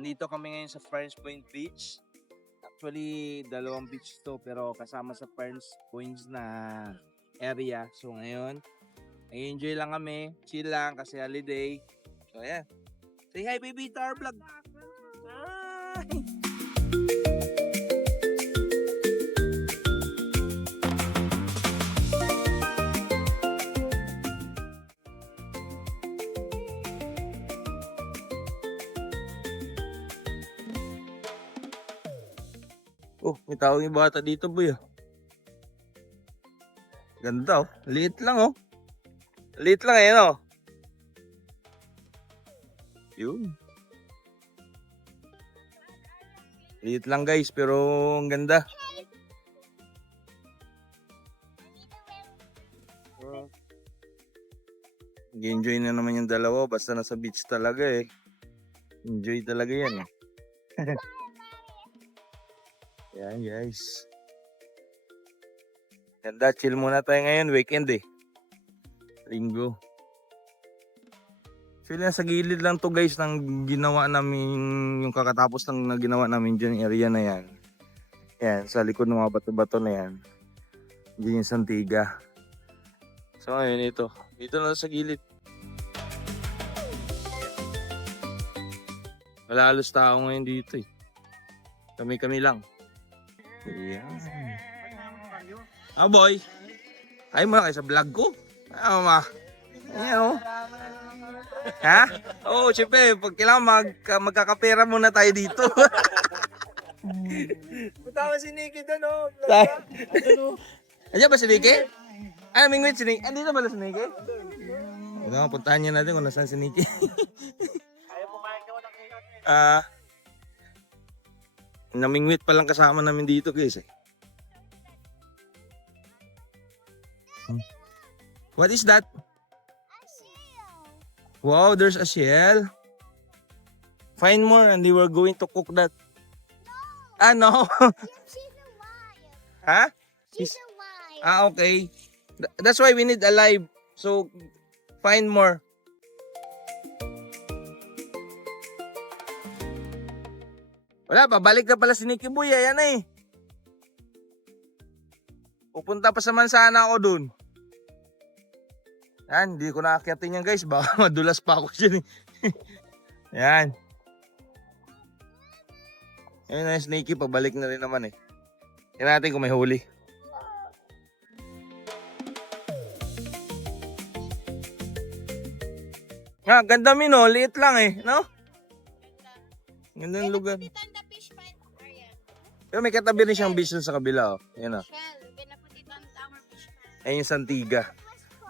Nandito kami ngayon sa Ferns Point Beach. Actually, dalawang beach to pero kasama sa Ferns Point na area. So ngayon, enjoy lang kami, chill lang kasi holiday. So ayan. Say hi baby to our vlog. Hi! Oh, may tawag yung bata dito, boy. Ganda, oh. Liit lang, oh. Liit lang, eh, no? Yun. Liit lang, guys, pero ang ganda. Enjoy na naman yung dalawa. Basta nasa beach talaga, eh. Enjoy talaga yan, eh. Yan, guys. Ganda, chill muna tayo ngayon. Weekend, eh. Linggo. Actually, nasa gilid lang to, guys, ng ginawa namin, yung kakatapos lang na ginawa namin dyan, area na yan. Yan, sa likod ng mga bato-bato na yan. Diyan yung Santiga. So, ngayon ito. Dito na sa gilid. Wala halos tao ngayon dito, eh. Kami-kami lang. Ayan. Ah, boy. Ay mo na kayo sa vlog ko. Ah, ma. Ayan, oh. Ha? Oo, syempre, pag kailangan magkakapera muna tayo dito. Punta si Nikki doon, oh. Ayan ba si Nikki? Ay, mingwit si Nikki. Andito ba si Nikki? Ito, puntahan niya natin kung nasaan si Nikki. Namingwit pa lang kasama namin dito, guys, eh. What is that? Wow, there's a shell. Find more and they were going to cook that. Ah, no. She's alive. Ha? She's alive. Ah, okay. That's why we need alive. So, find more. Wala, babalik na pala si Nikki Boy. Ayan eh. Pupunta pa sa Mansana ako dun. Yan, hindi ko nakakyatin yan, guys. Baka madulas pa ako dyan eh. Yan. Ayun na yung Snakey, pabalik na rin naman eh. Tingnan natin kung may huli. Nga, ganda min oh, liit lang eh, no? Ganda ng lugar. Pero may katabi rin siyang beach sa kabila oh. Yan oh. Ayun yung Santiga.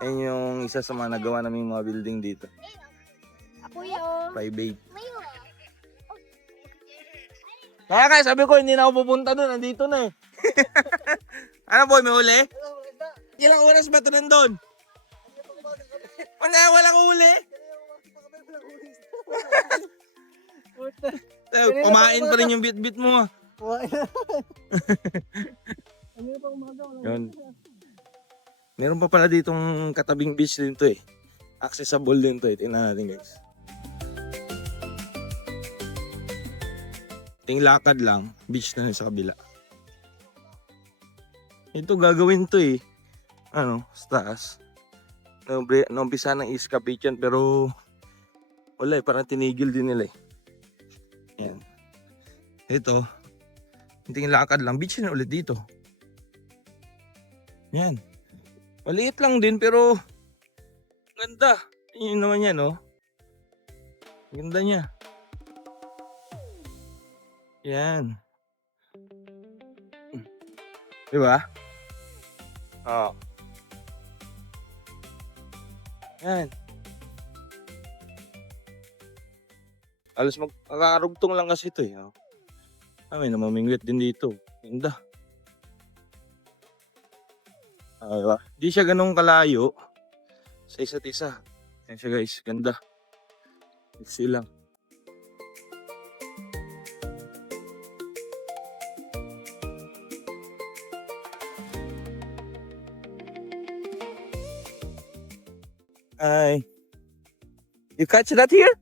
Ayun yung isa sa mga nagawa namin mga building dito. Kuya. 5'8". Kaya guys, sabi ko hindi na ako pupunta doon, nandito na eh. Ano boy, may huli? Ilang oras ba ito nandun? Walang huli. Kumain pa rin yung bit-bit mo. Yun. Meron pa pala ditong katabing beach din to eh. Accessible din to eh. Tingnan natin guys. Ting lakad lang, beach na rin sa kabila. Ito gagawin to eh. Ano, sa taas. Naumpisa ng iska beach yan pero wala eh, parang tinigil din nila eh. Yan. Ito, ting lakad lang, beach na ulit dito. Yan. Maliit lang din pero ganda. Yun naman yan, oh. Ganda niya. Yan. Diba? Oh. Yan. Alas magkakarugtong lang kasi ito eh. Oh. May namamingwit din dito. Ganda. Diba? Di siya ganun kalayo sa isa't isa. Yan siya guys, ganda. Iksi lang. Ay. You catch that here?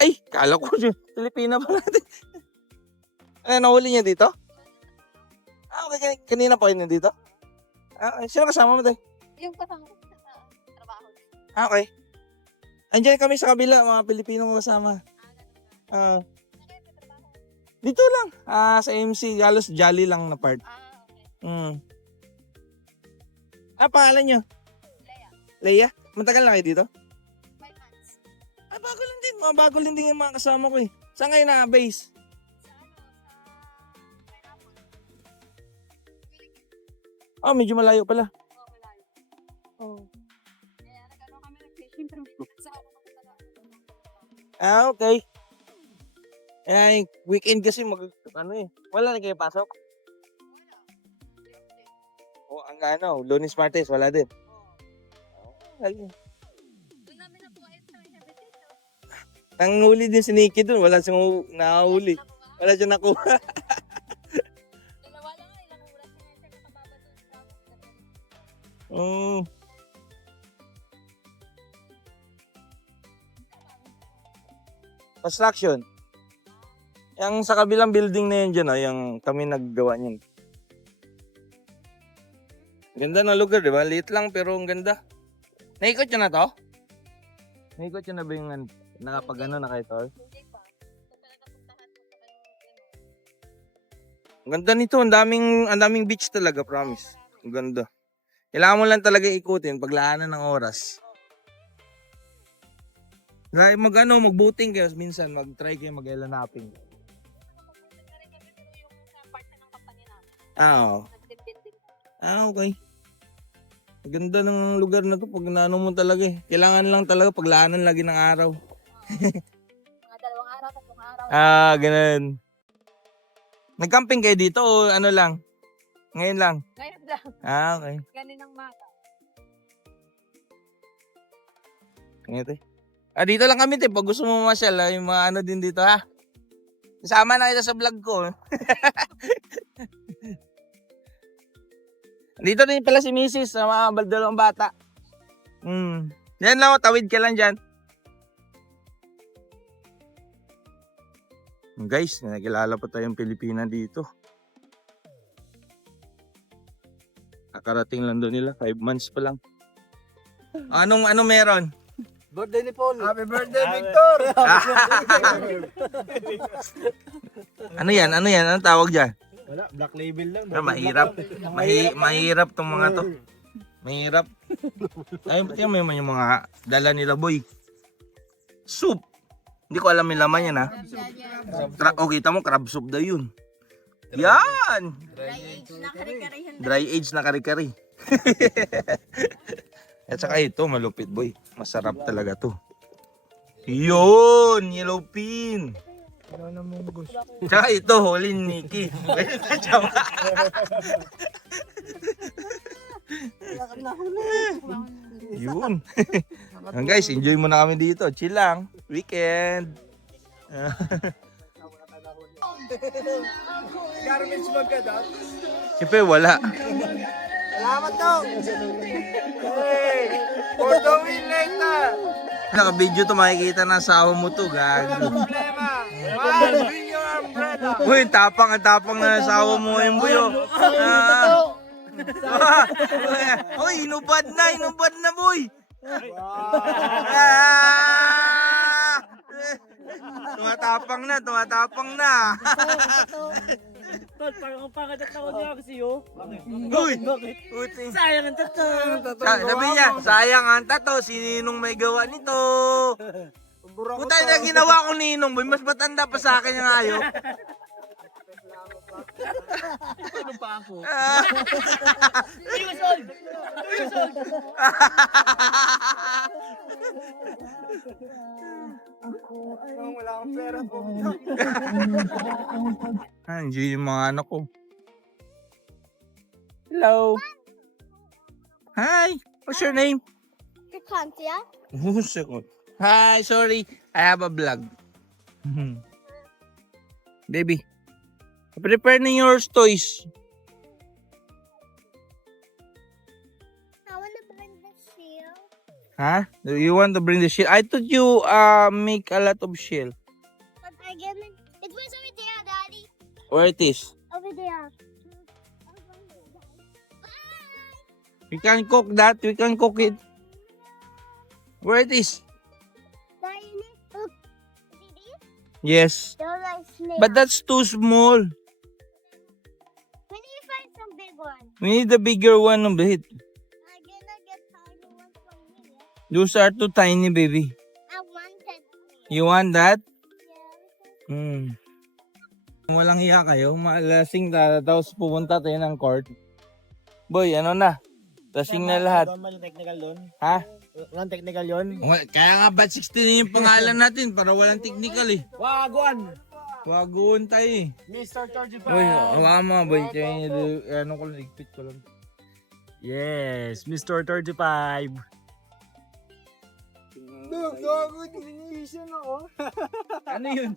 Ay, Kala ko siya, Pilipina pala. Ano, nahuli niya dito? Ah, okay. Kanina pa yun dito? Ah, sino kasama mo tayo? Yung kasama ko sa trabaho. Ah, okay. Andiyan kami sa kabila, mga Pilipinong kasama. Ah, dito lang. Ah, sa MC, halos jolly lang na part. Okay. Ah, pangalan nyo? Leia? Matagal na kayo dito? 5 months. Ah, bago lang din. Mga bago lang din yung mga kasama ko eh. Saan kayo na-base? Oh, medyo malayo pala. Oh. Kaya nagano kami nag-fishing pero sa Ah, okay. Ay, weekend kasi wala na kayo pasok? O, ang Lunes, Martes, wala din. Ayun. Doon namin nakuha yung habitation. Nanghuli din si Nikki dun, wala siyang nahuli. Wala siyang nakuha. Dalawa lang nga, ilang oras na siya nakababa doon sa Oh. Construction. Yung sa kabilang building na yun dyan, yung kami naggawa niyan. Ganda ng lugar, di ba? Liit lang pero ang ganda. Naikot nyo na to? Naikot nyo na ba yung nakapag na kayo to? Hindi pa. Ito pala napuntahan ko sa Ang ganda nito, ang daming beach talaga, promise. Ang ganda. Kailangan mo lang talaga ikutin paglaanan ng oras. Mag-boating kayo minsan, mag-try kayo mag-elanaping. Ah, oo. Ah, okay. Ang ganda ng lugar na to pag naano mo talaga eh. Kailangan lang talaga paglaanan lagi ng araw. Mga 2 araw, 3 araw. Ah, ganun. Nag-camping kayo dito o ano lang? Ngayon lang? Ngayon lang. Ah, okay. Ganinang mata. Ganito eh. Ah, dito lang kami, pag gusto mo mamasyal, yung mga ano din dito, ha? Kasama na kita sa vlog ko. Dito din pala si Mrs. sa mga baldalong bata. Yan lang, tawid ka lang dyan. Guys, nakilala pa tayong Pilipina dito. Nakarating lang doon nila, 5 months pa lang. Anong meron? Birthday ni Paul. Happy birthday, Victor! Ano yan? Anong tawag dyan? Wala, black label lang. Mahirap. Mahirap tong mga to. Mahirap. Ay, tingnan mo yung mga dala nila, boy. Soup. Hindi ko alam yung laman yan, ha? Kita mo, crab soup daw yun. Yan! Dry age na kari-kari. At saka ito, malupit, boy. Masarap talaga to. Yun! Yellow pin! Tsaka ito, Holy Nikki. Yun. Guys, enjoy muna kami dito. Chill lang. Weekend. Garbage bag ka daw? Siyempre, wala. Salamat daw! Hey! For the win later! Naka-video to, makikita na asawa mo to. Gago. Problema! Man, bring your umbrella! Uy, ang tapang na asawa mo yung buyo. Uy, inubad na, boy. Tumatapang na. Tol, parang ang pangadat ako niya kasi yo. Uy, Sayang ang tato. sabi niya, sayang ang tato, si Ninong may gawa nito. Puta na ginawa ko Ninong, boy, mas matanda pa sa akin yung ayok. Ano pa ako? 2 years old! 2 years old! Wala akong pera po. Enjoy yung mga anak ko. Hello. Hi. What's your name? Kansya? Hi, sorry. I have a vlog. Baby. Prepare na your toys. I want to bring the shield. Huh? Do you want to bring the shell? I thought you make a lot of shell. Where it is? Over there. We can cook that. We can cook it. Where it is? Tiny. Look. See this? Yes. They're like snails. But that's too small. We need to find some big ones. We need the bigger one of it. I'm gonna get tiny ones from here. Those are too tiny, baby. I wanted. You want that? Yeah. Hmm. Walang hiya kayo. Malasing na. Tapos pupunta tayo ng court. Boy, ano na? Lasing na lahat. Walang technical doon? Ha? Walang technical yun? Kaya nga ba't 16 yung pangalan natin para walang technical eh. Wagon! Wagoon tayo eh. Mr. 35! Uy, hawakan mo boy. Kaya ano ko lang, igpit ko lang. Yes, Mr. 35. Look, gago, dinilisyon ako. Ano yun?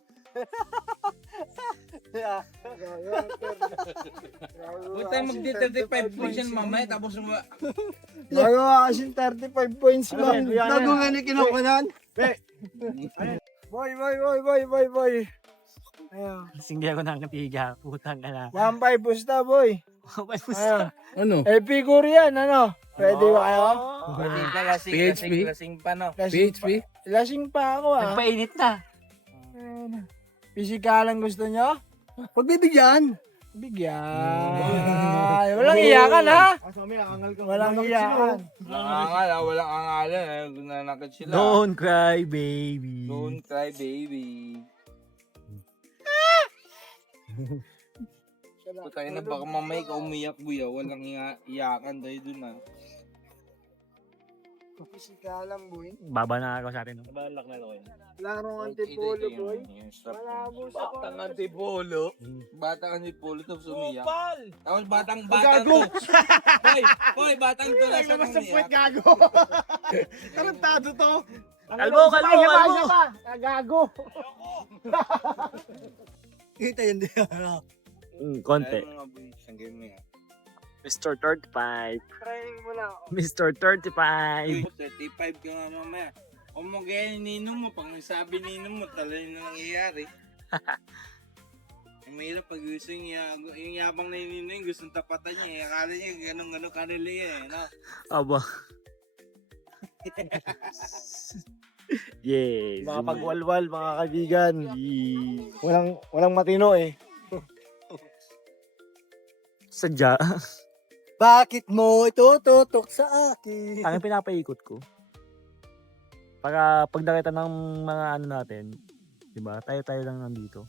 Huwag tayo magdi-35 points yan mamaya tapos Gagawa kasing 35 points lang. Gago nga na kinukunan. Boy. Ayun. Singgi ako ng katiga. Putang ka na. 1.5 busta, boy. Ayun. Ano? Figure yan, ano? Pwede ba kayo? Pwede ka lasing, PHP? lasing pa no? PHP? Lasing pa ako, ah. Nagpainit na. Ayun. Physical ang gusto nyo? Pagbibigyan. Bigyan. Walang iyakan, ha? Walang iyakan. Walang angalan. Nanakit sila. Don't cry, baby. Don't cry, baby. Tayo na baka mamay ka umiyak, buya. Walang iyakan tayo dun ah. Physical lang, boy. Baba na ako sa atin. Balak na ako. Larong antipolo, boy. Malabo sa Batang antipolo. Batang antipolo tapos umiyak. Pal! Tapos batang Gago! to. Boy, batang to lang siya umiyak. gago. Tarantado to. Kalbo! Gago. Kita yun din. Konti. Ayun mga boy, isang game mo yan. Mr. 35. Trying mo na. Mr. 35. Uy, 35 ka nga mamaya. O mo kaya ninong mo, pag nasabi ninong mo, talay na nangyayari. Ang mahirap pag gusto yung yabang na yung ninong, gustong tapatan niya. Eh. Akala niya ganun-ganun kanila eh. No? Aba. Yes. Mga pagwalwal, mga kaibigan. Walang matino eh. Sadya. Bakit mo itututok sa akin? Ang pinapaikot ko. Para pag nakita ng mga ano natin, di ba? Tayo lang nandito.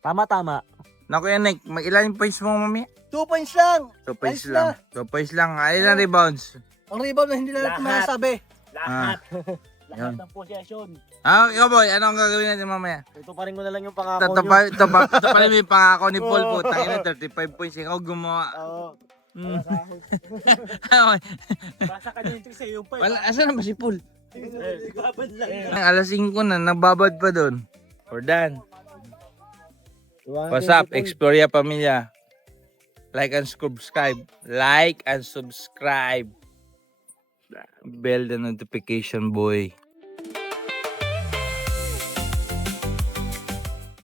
Tama-tama. Naku yan, Nick. Ilan yung points mo mamaya? 2 points lang. 2 points Ayos lang. 2 points lang. Ilan rebounds? Ang rebound na hindi na natin Lahat. masasabi. Lahat. Yun. Lahat ng possession. Ikaw boy, ano ang gagawin natin mamaya? Ito pa rin ko na lang yung pangako nyo. Ito pa rin yung pangako ni Paul po. Tangina 35 points. Ikaw gumawa. Oo. Mm. Basta ka dito sa iyo pa. Wala, asan na ba si Paul? Babad lang. Alas 5 na, nagbabad pa doon. We're done. What's up, Exploria Pamilya? Like and subscribe. Like and subscribe. Bell the notification, boy.